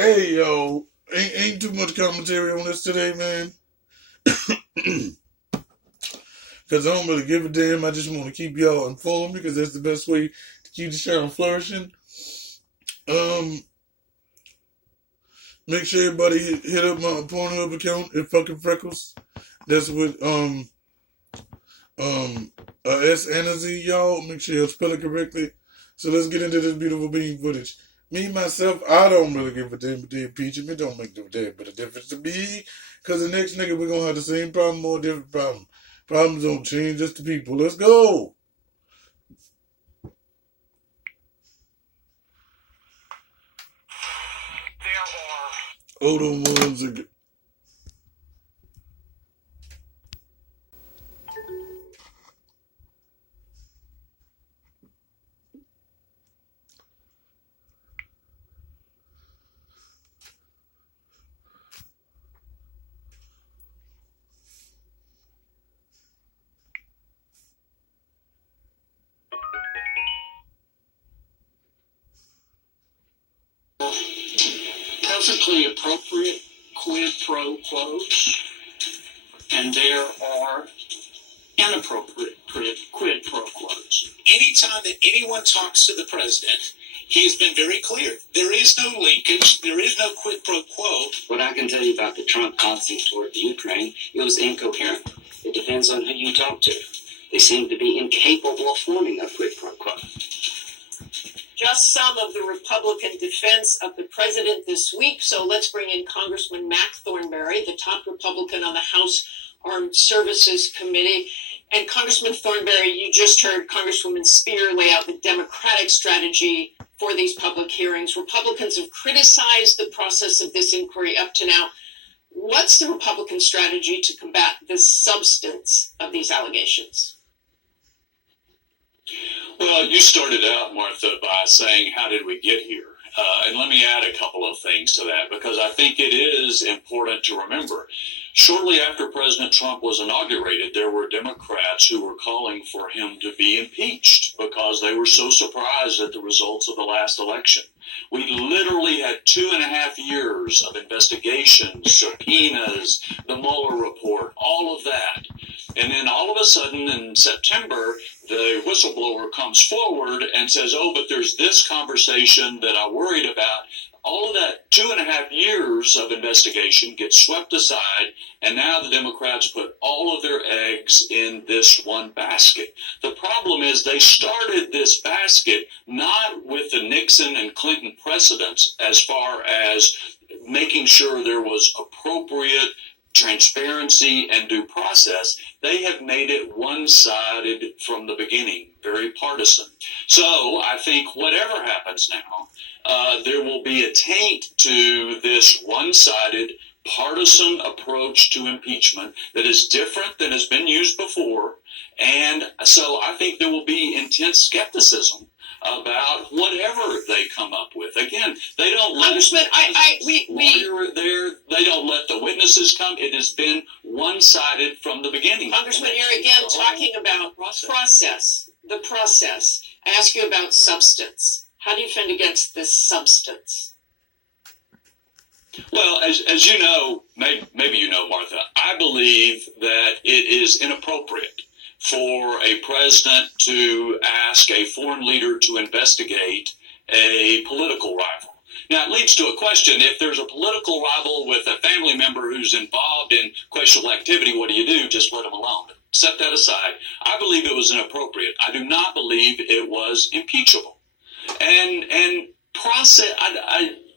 Hey yo, ain't too much commentary on this today, man. Because I don't really give a damn. I just want to keep y'all informed because that's the best way to keep the channel flourishing. Um, Make sure everybody hit up my Pornhub account at fucking Freckles. That's with S and a Z, y'all. Make sure you spell it correctly. So let's get into this beautiful bean footage. Me, myself, I don't really give a damn with the impeachment. It don't make no damn bit of difference to me. Because the next nigga, we're going to have the same problem or different problem. Problems don't change, just the people. Let's go. There are older ones are... Perfectly appropriate quid pro quos, and there are inappropriate quid pro quos. Anytime that anyone talks to the president, he has been very clear. There is no linkage. There is no quid pro quo. What I can tell you about the Trump policy toward the Ukraine, it was incoherent. It depends on who you talk to. They seem to be incapable of forming a quid pro quo. Just some of the Republican defense of the president this week. So let's bring in Congressman Mac Thornberry, the top Republican on the House Armed Services Committee. And Congressman Thornberry, you just heard Congresswoman Spear lay out the Democratic strategy for these public hearings. Republicans have criticized the process of this inquiry up to now. What's the Republican strategy to combat the substance of these allegations? Well, you started out, Martha, by saying, how did we get here? And let me add a couple of things to that, because I think it is important to remember. Shortly after President Trump was inaugurated, there were Democrats who were calling for him to be impeached because they were so surprised at the results of the last election. We literally had 2.5 years of investigations, subpoenas, the Mueller report, all of that. And then all of a sudden in September, the whistleblower comes forward and says, oh, but there's this conversation that I worried about. All of that 2.5 years of investigation gets swept aside, and now the Democrats put all of their eggs in this one basket. The problem is they started this basket not with the Nixon and Clinton precedents as far as making sure there was appropriate transparency and due process. They have made it one-sided from the beginning, very partisan. So I think whatever happens now, there will be a taint to this one-sided partisan approach to impeachment that is different than has been used before. And so I think there will be intense skepticism about whatever they come up with. Again, they don't let they don't let the witnesses come. It has been one-sided from the beginning. Congressman, you're again talking about process, the process. I ask you about substance. How do you defend against this substance? Well, as you know, maybe you know, Martha, I believe that it is inappropriate for a president to ask a foreign leader to investigate a political rival. Now, it leads to a question. If there's a political rival with a family member who's involved in questionable activity, what do? Just let them alone. Set that aside. I believe it was inappropriate. I do not believe it was impeachable. And process,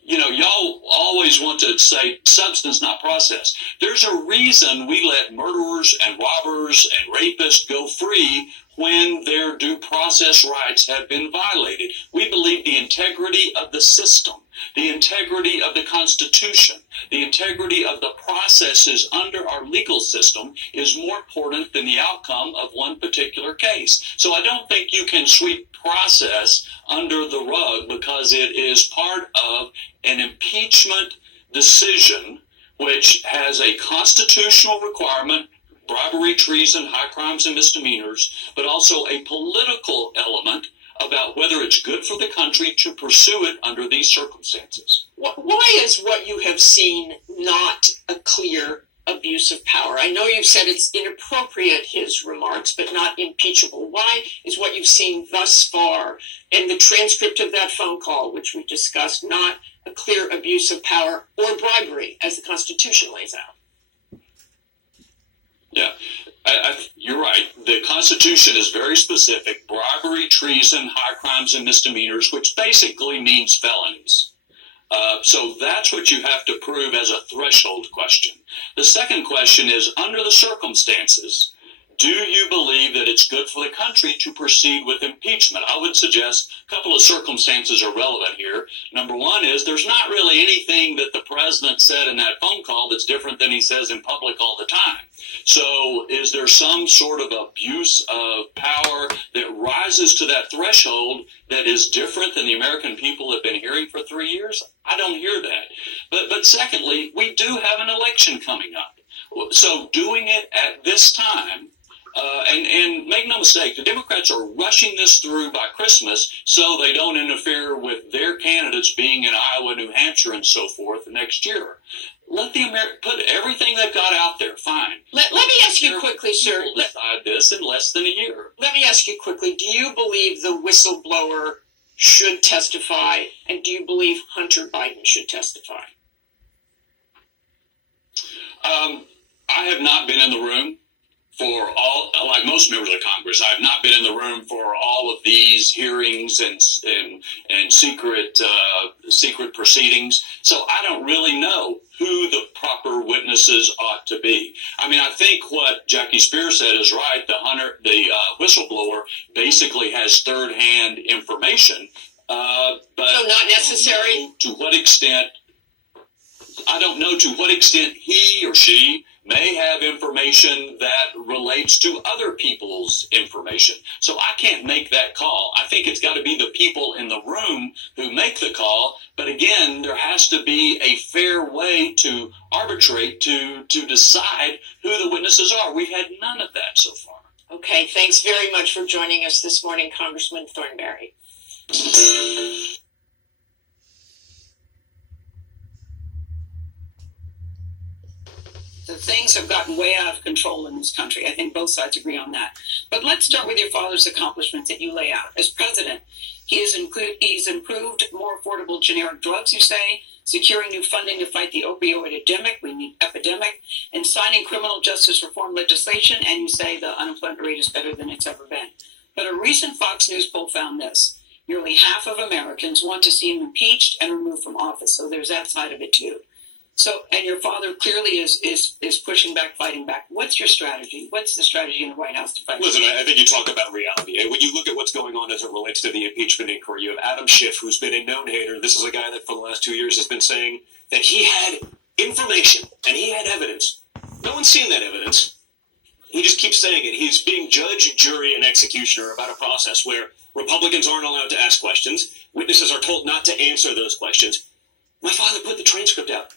y'all always want to say substance, not process. There's a reason we let murderers and robbers and rapists go free when their due process rights have been violated. We believe the integrity of the system, the integrity of the Constitution, the integrity of the processes under our legal system is more important than the outcome of one particular case. So I don't think you can sweep process under the rug because it is part of an impeachment decision which has a constitutional requirement, bribery, treason, high crimes and misdemeanors, but also a political element about whether it's good for the country to pursue it under these circumstances. Why is what you have seen not a clear abuse of power? I know you've said it's inappropriate, his remarks, but not impeachable. Why is what you've seen thus far and the transcript of that phone call, which we discussed, not a clear abuse of power or bribery, as the Constitution lays out? Yeah, you're right. The Constitution is very specific: bribery, treason, high crimes and misdemeanors, which basically means felonies. So that's what you have to prove as a threshold question. The second question is, under the circumstances, do you believe that it's good for the country to proceed with impeachment? I would suggest a couple of circumstances are relevant here. Number one is there's not really anything that the president said in that phone call that's different than he says in public all the time. So is there some sort of abuse of power that rises to that threshold that is different than the American people have been hearing for 3 years? I don't hear that. But secondly, we do have an election coming up. So doing it at this time, and make no mistake, the Democrats are rushing this through by Christmas so they don't interfere with their candidates being in Iowa, New Hampshire, and so forth next year. Let the put everything they've got out there. Fine. Let me ask you quickly, sir. We'll decide this in less than a year. Let me ask you quickly. Do you believe the whistleblower should testify, and do you believe Hunter Biden should testify? I have not been in the room for all, like most members of Congress, I have not been in the room for all of these hearings and secret proceedings. So I don't really know who the proper witnesses ought to be. I mean, I think what Jackie Spears said is right. The whistleblower basically has third-hand information, but so not necessary. To what extent? I don't know to what extent he or she may have information that relates to other people's information. So I can't make that call. I think it's got to be the people in the room who make the call. But again, there has to be a fair way to arbitrate, to decide who the witnesses are. We've had none of that so far. Okay, thanks very much for joining us this morning, Congressman Thornberry. So things have gotten way out of control in this country. I think both sides agree on that. But let's start with your father's accomplishments that you lay out. As president, he's improved more affordable generic drugs, you say, securing new funding to fight the opioid epidemic, and signing criminal justice reform legislation, and you say the unemployment rate is better than it's ever been. But a recent Fox News poll found this. Nearly half of Americans want to see him impeached and removed from office. So there's that side of it, too. So, and your father clearly is pushing back, fighting back. What's your strategy? What's the strategy in the White House to fight? Listen, I think you talk about reality. And when you look at what's going on as it relates to the impeachment inquiry, you have Adam Schiff, who's been a known hater. This is a guy that for the last 2 years has been saying that he had information and he had evidence. No one's seen that evidence. He just keeps saying it. He's being judge, jury, and executioner about a process where Republicans aren't allowed to ask questions. Witnesses are told not to answer those questions. My father put the transcript out.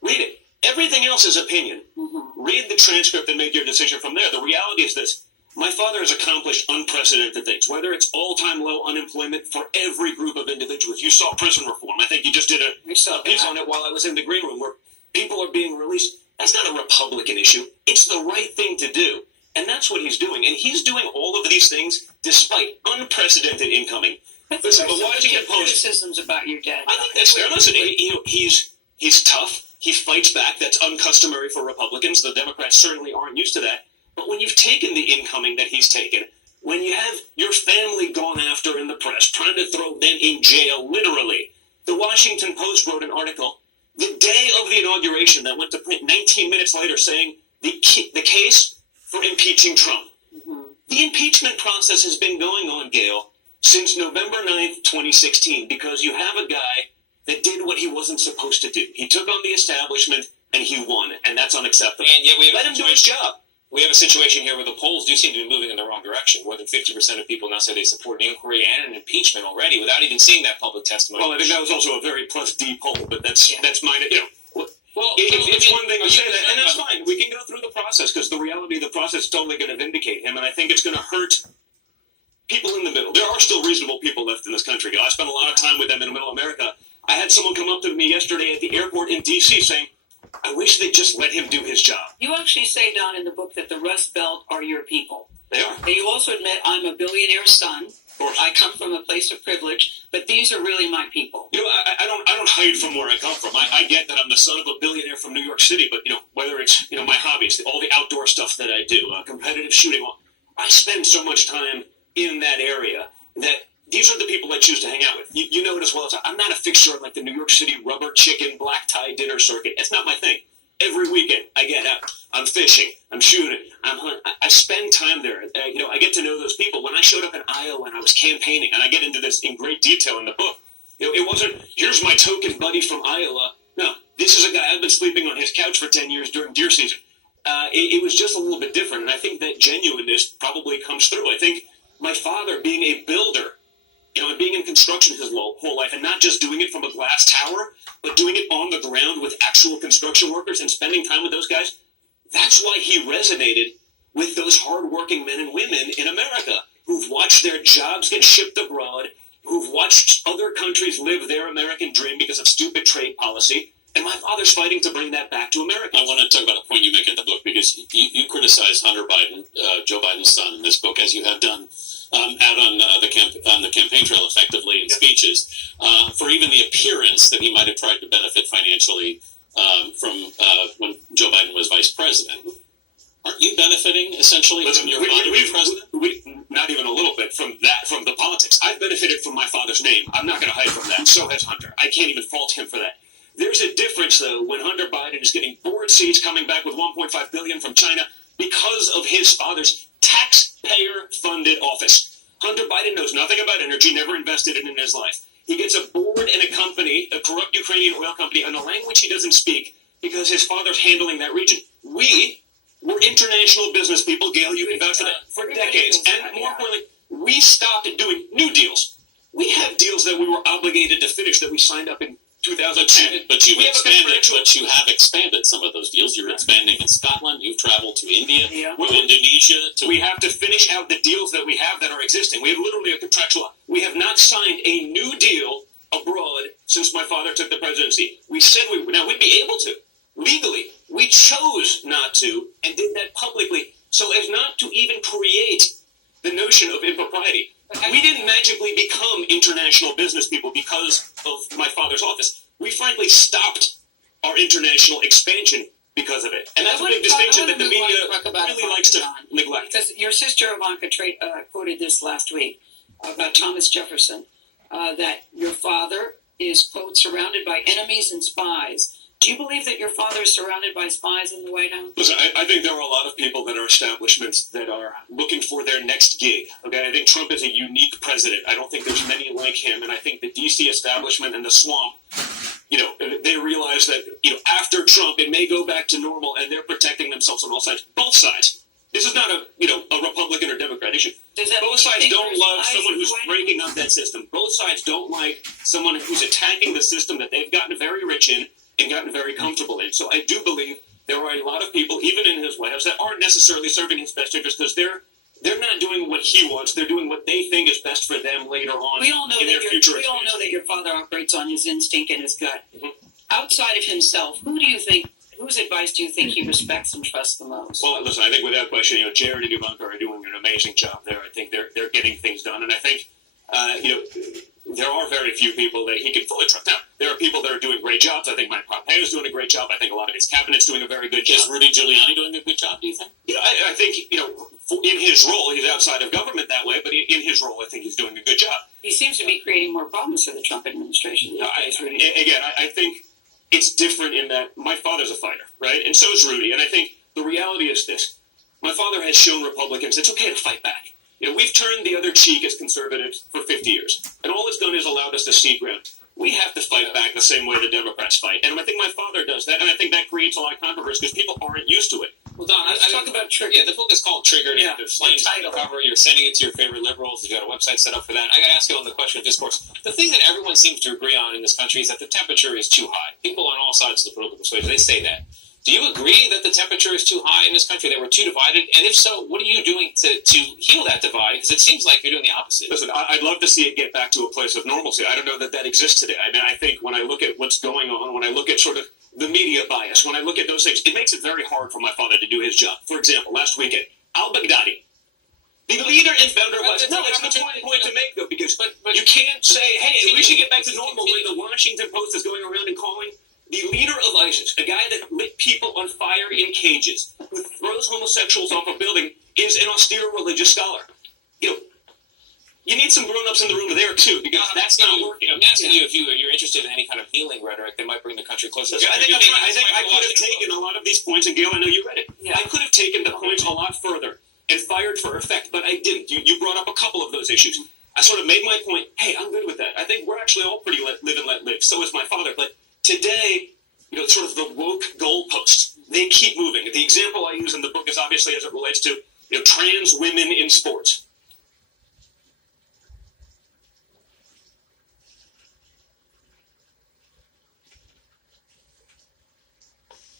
Read it. Everything else is opinion. Mm-hmm. Read the transcript and make your decision from there. The reality is this. My father has accomplished unprecedented things, whether it's all-time low unemployment for every group of individuals. You saw prison reform. I think you just did a piece on it while I was in the green room where people are being released. That's not a Republican issue. It's the right thing to do. And that's what he's doing. And he's doing all of these things despite unprecedented incoming. Listen, the Washington Post... criticisms about your dad. I think that's fair. Listen, he's tough. He fights back. That's uncustomary for Republicans. The Democrats certainly aren't used to that. But when you've taken the incoming that he's taken, when you have your family gone after in the press, trying to throw them in jail, literally, the Washington Post wrote an article the day of the inauguration that went to print 19 minutes later saying the case for impeaching Trump. Mm-hmm. The impeachment process has been going on, Gail, since November 9th, 2016, because you have a guy that did what he wasn't supposed to do. He took on the establishment, and he won, and that's unacceptable. And yet let him do his job. We have a situation here where the polls do seem to be moving in the wrong direction. More than 50% of people now say they support an inquiry and an impeachment already without even seeing that public testimony. Well, I think that was also a very plus D poll, but that's mine. You know, well, it's one thing to say that, and that's fine. We can go through the process because the reality of the process is totally going to vindicate him, and I think it's going to hurt people in the middle. There are still reasonable people left in this country. I spent a lot of time with them in middle America. I had someone come up to me yesterday at the airport in D.C. saying, I wish they'd just let him do his job. You actually say, Don, in the book that the Rust Belt are your people. They are. And you also admit, I'm a billionaire's son. Of course. I come from a place of privilege, but these are really my people. You know, I don't hide from where I come from. I get that I'm the son of a billionaire from New York City, but, whether it's, my hobbies, all the outdoor stuff that I do, competitive shooting, I spend so much time in that area that these are the people I choose to hang out with. You know it as well as I'm not a fixture on like the New York City rubber chicken, black tie dinner circuit. It's not my thing. Every weekend I get out. I'm fishing. I'm shooting. I'm hunting. I spend time there. I get to know those people. When I showed up in Iowa and I was campaigning, and I get into this in great detail in the book, it wasn't, here's my token buddy from Iowa. No, this is a guy I've been sleeping on his couch for 10 years during deer season. It was just a little bit different, and I think that genuineness probably comes through. I think my father being a builder, and being in construction his whole life, and not just doing it from a glass tower, but doing it on the ground with actual construction workers and spending time with those guys, that's why he resonated with those hardworking men and women in America who've watched their jobs get shipped abroad, who've watched other countries live their American dream because of stupid trade policy. And my father's fighting to bring that back to America. I want to talk about a point you make in the book, because you criticize Hunter Biden, Joe Biden's son, in this book, as you have done out on the campaign trail effectively in speeches, for even the appearance that he might have tried to benefit financially from when Joe Biden was vice president. Aren't you benefiting essentially from your father being president? Not even a little bit from the politics. I've benefited from my father's name. I'm not going to hide from that. So has Hunter. I can't even fault him for that. There's a difference, though, when Hunter Biden is getting board seats coming back with $1.5 billion from China because of his father's taxpayer-funded office. Hunter Biden knows nothing about energy, never invested in his life. He gets a board in a company, a corrupt Ukrainian oil company, in a language he doesn't speak because his father's handling that region. We were international business people, Gail, you can vouch for that, for decades. And more importantly, we stopped doing new deals. We have deals that we were obligated to finish that we signed up in 2010. But you have expanded some of those deals. You're expanding in Scotland. You've traveled to India, to Indonesia. We have to finish out the deals that we have that are existing. We have literally a contractual. We have not signed a new deal abroad since my father took the presidency. We said we'd be able to legally. We chose not to and did that publicly so as not to even create the notion of impropriety. We didn't magically become international business people because of my father's office. We frankly stopped our international expansion because of it. And that's a big distinction that the media really likes to neglect. Because your sister Ivanka quoted this last week about Thomas Jefferson, that your father is, quote, surrounded by enemies and spies. Do you believe that your father is surrounded by spies in the White House? Listen, I think there are a lot of people that are establishments that are looking for their next gig. Okay, I think Trump is a unique president. I don't think there's many like him, and I think the D.C. establishment and the swamp, they realize that after Trump, it may go back to normal, and they're protecting themselves on all sides, both sides. This is not a Republican or Democrat issue. Both sides don't love someone who's breaking up that system. Both sides don't like someone who's attacking the system that they've gotten very rich in and gotten very comfortable in. So I do believe there are a lot of people, even in his White House, that aren't necessarily serving his best interest because they're not doing what he wants. They're doing what they think is best for them later on in their future. We all know that your father operates on his instinct and his gut. Mm-hmm. Outside of himself, whose advice do you think he respects and trusts the most? Well, listen, I think without question, Jared and Ivanka are doing an amazing job there. I think they're getting things done, and I think there are very few people that he can fully trust. Now, there are people that are doing great jobs. I think Mike Pompeo is doing a great job. I think a lot of his cabinet's doing a very good job. Is Rudy Giuliani doing a good job, do you think? I think, in his role, he's outside of government that way, but in his role, I think he's doing a good job. He seems to be creating more problems for the Trump administration. I think it's different in that my father's a fighter, right? And so is Rudy. And I think the reality is this. My father has shown Republicans it's okay to fight back. We've turned the other cheek as conservatives for 50 years. And all it's done is allowed us to cede ground. We have to fight back the same way the Democrats fight. And I think my father does that. And I think that creates a lot of controversy because people aren't used to it. Well, Don, let's talk about Trigger. Yeah, the book is called Triggered. Yeah, the flames cover. You're sending it to your favorite liberals. You've got a website set up for that. I got to ask you on the question of discourse. The thing that everyone seems to agree on in this country is that the temperature is too high. People on all sides of the political persuasion, they say that. Do you agree that the temperature is too high in this country, that we're too divided? And if so, what are you doing to heal that divide? Because it seems like you're doing the opposite. Listen, I'd love to see it get back to a place of normalcy. I don't know that exists today. I mean, I think when I look at what's going on, when I look at sort of the media bias, when I look at those things, it makes it very hard for my father to do his job. For example, last weekend, al-Baghdadi, the leader and founder of ISIS. No, it's an important point to make, though, because you can't say, hey, we should get back to normal when the Washington Post is going around and calling the leader of ISIS, a guy that lit people on fire in cages, who throws homosexuals off a building, is an austere religious scholar. You know, you need some grown-ups in the room there, too, because that's not working. I'm asking you if you're interested in any kind of healing rhetoric that might bring the country closer. Yeah, I think I'm right. I think I could have taken a lot of these points, and Gail, I know you read it. Yeah. I could have taken the points a lot further and fired for effect, but I didn't. You brought up a couple of those issues. I sort of made my point, hey, I'm good with that. I think we're actually all pretty live and let live. So is my father. But today, you know, sort of the woke goalposts, they keep moving. The example I use in the book is obviously as it relates to, you know, trans women in sports.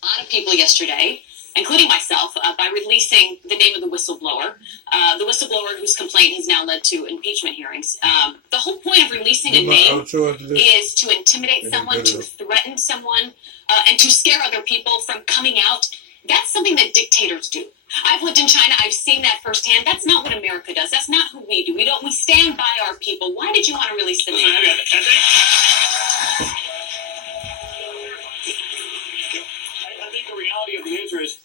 A lot of people yesterday, including myself, by releasing the name of the whistleblower whose complaint has now led to impeachment hearings. The whole point of releasing a name is to intimidate someone, to threaten someone, and to scare other people from coming out. That's something that dictators do. I've lived in China. I've seen that firsthand. That's not what America does. That's not who we do. We stand by our people. Why did you want to release the name? I think the reality of the answer is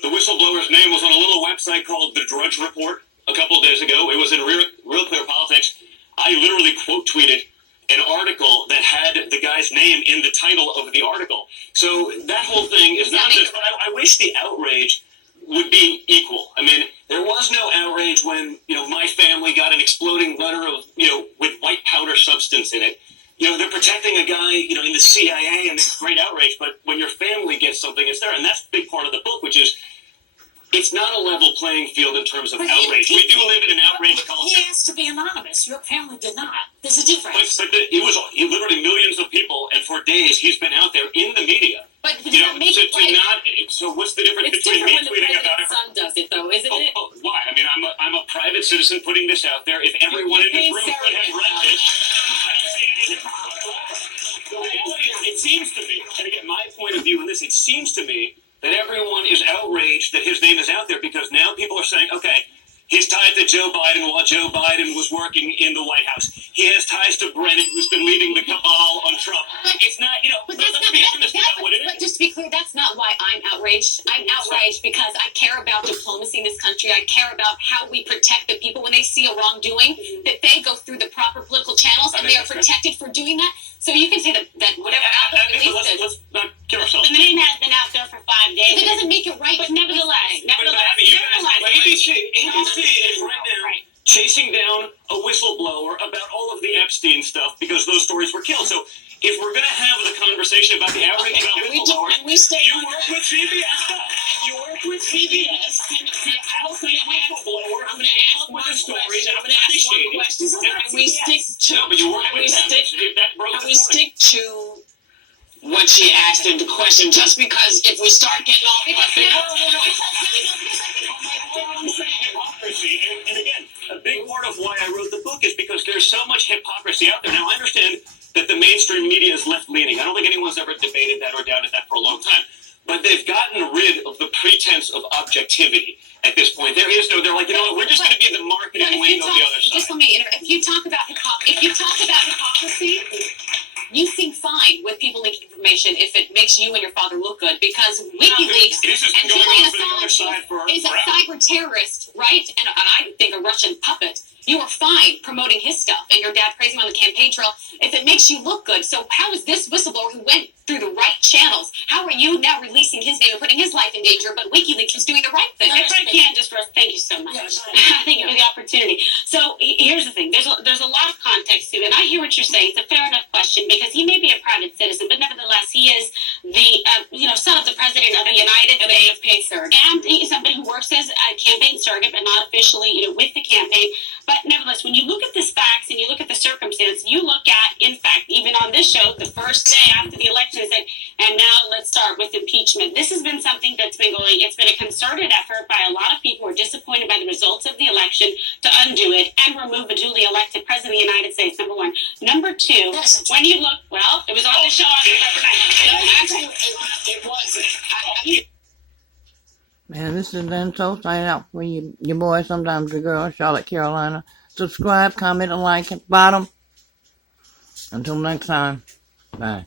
the whistleblower's name was on a little website called The Drudge Report a couple of days ago. It was in Real Clear Politics. I literally quote tweeted an article that had the guy's name in the title of the article. So that whole thing is not just... I wish the outrage would be equal. I mean, there was no outrage when, you know, my family got an exploding letter of, you know, with white powder substance in it. You know, they're protecting a guy, you know, in the CIA, and it's great outrage, but when your family gets something, it's there. And that's a big part of the book, which is, it's not a level playing field in terms of outrage. We do live in an outrage culture. He asked to be anonymous. Your family did not. There's a difference. But it was literally millions of people, and for days he's been out there in the media. But you know, so what's the difference between me tweeting about it? Son does it, though, isn't it? Why? I mean, I'm a private citizen putting this out there. If everyone in this room could have read this, I don't see anything. The reality is, it seems to me, and again, my point of view in this, it seems to me that everyone is outraged that his name is out there because now people are saying, okay, he's tied to Joe Biden while Joe Biden was working in the White House. He has ties to Brennan, who's been leading the cabal on Trump. It's not, you know, let's be honest about what it is. But just to be clear, that's not why I'm outraged. I'm outraged because I care about diplomacy in this country. I care about how we protect the people when they see a wrongdoing, that they go through the proper political channels and they are protected for doing that. So you can say that whatever let's not kill ourselves. The name has been out there for 5 days. It doesn't make it right. But nevertheless, ABC is right now chasing down a whistleblower about all of the Epstein stuff because those stories were killed. So if we're going to have the conversation about the outrage about whistleblowers, you work with CBS stuff. You work with CBS. I'll say a whistleblower. I'm going to ask one question. I'm going to ask one question. And we stick to. No, but you work with them. We stick to what she asked in the question, just because if we start getting off hypocrisy, and again, a big part of why I wrote the book is because there's so much hypocrisy out there. Now, I understand that the mainstream media is left-leaning. I don't think anyone's ever debated that or doubted that for a long time. But they've gotten rid of the pretense of objectivity at this point. There is no, they're like, you know what, we're just going to be the marketing wing of the other side. Just let me interrupt. If you talk about hypocrisy, you seem fine with people leaking information if it makes you and your father look good, because WikiLeaks and Julian Assange is a cyber terrorist, right? And I think a Russian puppet. You are fine promoting his stuff, and your dad praising him on the campaign trail if it makes you look good. So how is this whistleblower who went through the right channels, how are you now releasing his name and putting his life in danger, but WikiLeaks was doing the right thing? If I can just thank you so much. Thank you for the opportunity. So here's the thing. There's a lot of context to it, and I hear what you're saying. It's a fair enough question because he may be a private citizen, but nevertheless, he is the son of the president of the United States, and he's somebody who works as a campaign surrogate, but not officially, with the campaign. But nevertheless, when you look at this facts and you look at the circumstance, you look at, in fact, even on this show, the first day after the election, said, and now let's start with impeachment. This has been something that's been going, it's been a concerted effort by a lot of people who are disappointed by the results of the election to undo it and remove a duly elected president of the United States, number one. Number two, when you look, well, it was on the show on November 9th. It wasn't. Man, this has been so signing out for you, your boy, sometimes the girl, Charlotte Carolina. Subscribe, comment, and like at the bottom. Until next time, bye.